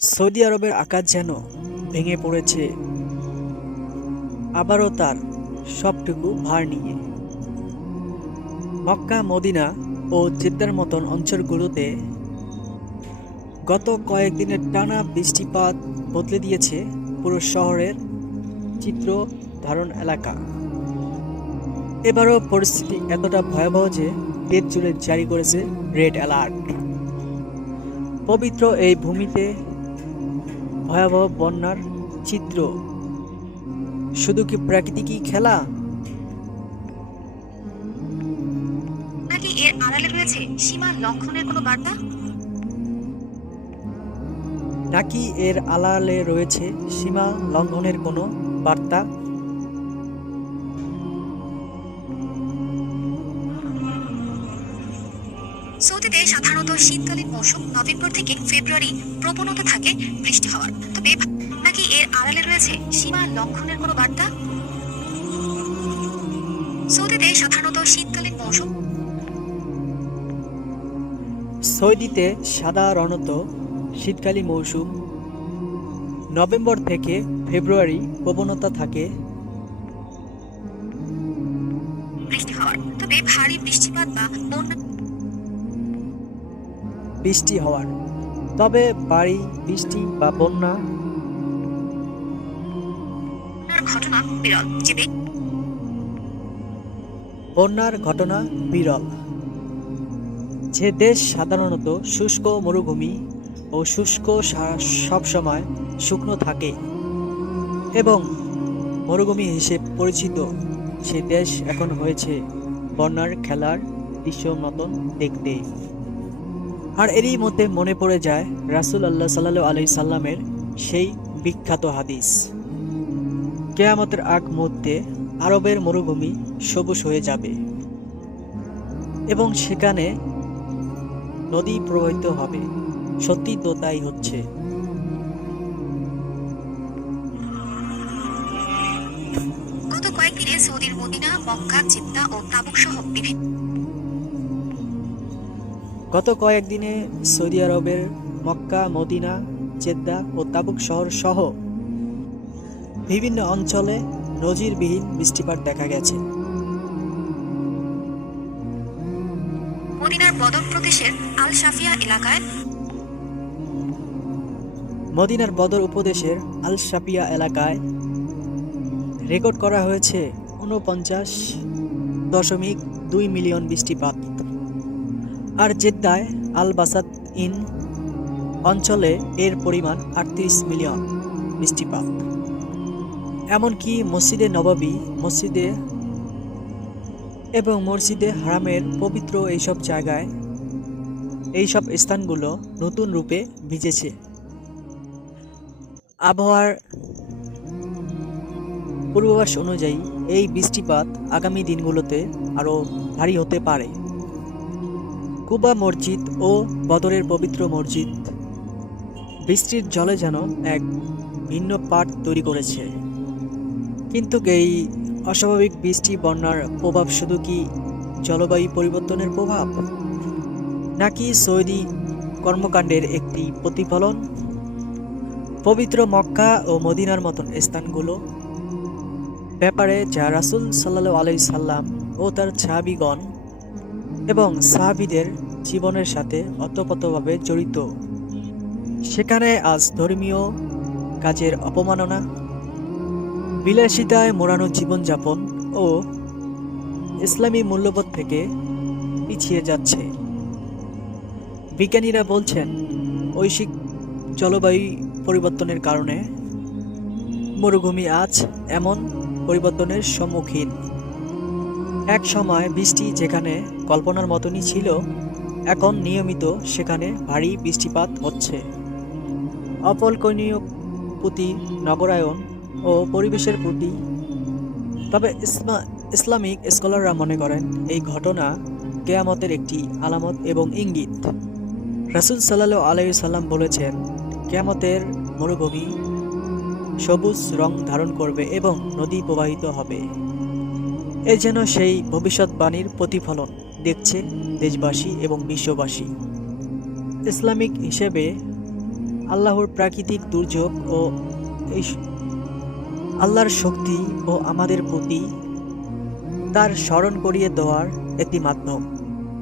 Saudi আরবের আকাশ যেন ভেঙে পড়েছে। আবারও তার সবটুকু ভার নিয়ে। মক্কা, মদিনা ও জেদ্দার মতন অঞ্চলগুলোতে গত কয়েকদিনের টানা বৃষ্টিপাত বদলে দিয়েছে পুরো শহরের চিত্র ধারণ এলাকা। এবারও পরিস্থিতি এতটা ভয়াবহ যে দেশ জুড়ে জারি করেছে রেড অ্যালার্ট। পবিত্র এই ভূমিতে ভয়াবহ বন্যার চিত্র। শুধু কি প্রাকৃতিকই খেলা? নাকি এর আড়ালে রয়েছে সীমা লঙ্ঘনের কোনো বার্তা? নাকি এর আলালে রয়েছে সীমা লঙ্ঘনের কোনো বার্তা? সৌদিতে সাধারণত শীতকালীন মৌসুম নভেম্বর থেকে ফেব্রুয়ারি প্রবণতা থাকে বৃষ্টি হওয়ার। তবে নাকি এর আড়ালে রয়েছে সীমা লঙ্ঘনের কোনো বার্তা? সৌদিতে সাধারণত শীতকালীন মৌসুম সৌদিতে সাধারণত শীতকালী মৌসুম। নভেম্বর থেকে ফেব্রুয়ারি প্রবণতা থাকে। বৃষ্টি হওয়ার। তবে ভারী বৃষ্টিপাত বা বন্যা বৃষ্টি হওয়ার। তবে বাড়ি বৃষ্টি বা বন্যা? বন্যার ঘটনা বিরল যে দেশ সাধারণত শুষ্ক মরুভূমি ও শুষ্ক সবসময় শুকনো থাকে এবং মরুভূমি হিসেবে পরিচিত সে দেশ এখন হয়েছে বন্যার খেলার দৃশ্য মতন দেখতে। আর এরই মধ্যে মনে পড়ে যায় রাসুল আল্লাহ সাল্লাহ আলি সাল্লামের সেই বিখ্যাত হাদিস। কেয়ামতের আগ মুহূর্তে আরবের মরুভূমি সবুজ হয়ে যাবে এবং সেখানে নদী প্রবাহিত হবে। সত্যি তো তাই হচ্ছে। গত কয়েকদিনে সৌদির মদিনা, মক্কা ও তাবুক সহ বিভিন্ন গত কয়েকদিনে সৌদি আরবের মক্কা মদিনা জেদ্দা ও তাবুক শহর সহ বিভিন্ন অঞ্চলে নজিরবিহীন বৃষ্টিপাত দেখা গেছে। মদিনার বদর প্রদেশের আল শাফিয়া এলাকায় মদিনার বদর উপদেশের আল শাপিয়া এলাকায় রেকর্ড করা হয়েছে উনপঞ্চাশ দশমিক দুই মিলিয়ন বৃষ্টিপাত। আর জেদ্দায় আল বাসাত ইন অঞ্চলে এর পরিমাণ আটত্রিশ মিলিয়ন বৃষ্টিপাত এমনকি মসজিদে নবাবী, মসজিদে এবং মসজিদে হারামের পবিত্র এইসব জায়গায় এইসব স্থানগুলো নতুন রূপে ভিজেছে। আবহাওয়ার পূর্বাভাস অনুযায়ী এই বৃষ্টিপাত আগামী দিনগুলোতে আরও ভারী হতে পারে। কুবা মসজিদ ও বদরের পবিত্র মসজিদ। বৃষ্টির জলে যেন এক ভিন্ন পাট তৈরি করেছে। কিন্তু এই অস্বাভাবিক বৃষ্টি বন্যার প্রভাব শুধু কি জলবায়ু পরিবর্তনের প্রভাব? নাকি সৌদি কর্মকাণ্ডের একটি প্রতিফলন? পবিত্র মক্কা ও মদিনার মতন স্থানগুলো? ব্যাপারে যা রাসুল সাল্লাহ আলাই সাল্লাম ও তার সাহাবিগণ এবং সাহাবিদের জীবনের সাথে অতপ্রতভাবে জড়িত। সেখানে আজ ধর্মীয় কাজের অপমাননা, বিলাসিতায় মোড়ানো জীবনযাপন ও ইসলামী মূল্যবোধ থেকে পিছিয়ে যাচ্ছে। বিজ্ঞানীরা বলছেন, ঐশিক জলবায়ু পরিবর্তনের কারণে মরুভূমি আজ এমন পরিবর্তনের সম্মুখীন। এক সময় বৃষ্টি যেখানে কল্পনার মতনই ছিল, এখন নিয়মিত সেখানে ভারী বৃষ্টিপাত হচ্ছে। অপলকনীয় প্রতি নগরায়ন ও পরিবেশের প্রতি তবে ইসমা, ইসলামিক স্কলাররা মনে করেন এই ঘটনা কেয়ামতের একটি আলামত এবং ইঙ্গিত। রাসুল সাল্লাহ আলাই সাল্লাম বলেছেন, কেয়ামতের মরুভূমি সবুজ রং ধারণ করবে এবং নদী প্রবাহিত হবে। এ যেন সেই ভবিষ্যৎবাণীর প্রতিফলন দেখছে দেশবাসী এবং বিশ্ববাসী। ইসলামিক হিসেবে আল্লাহর প্রাকৃতিক দুর্যোগ ও এই আল্লাহর শক্তি ও আমাদের প্রতি তার স্মরণ করিয়ে দেওয়ার একটি মাধ্যম।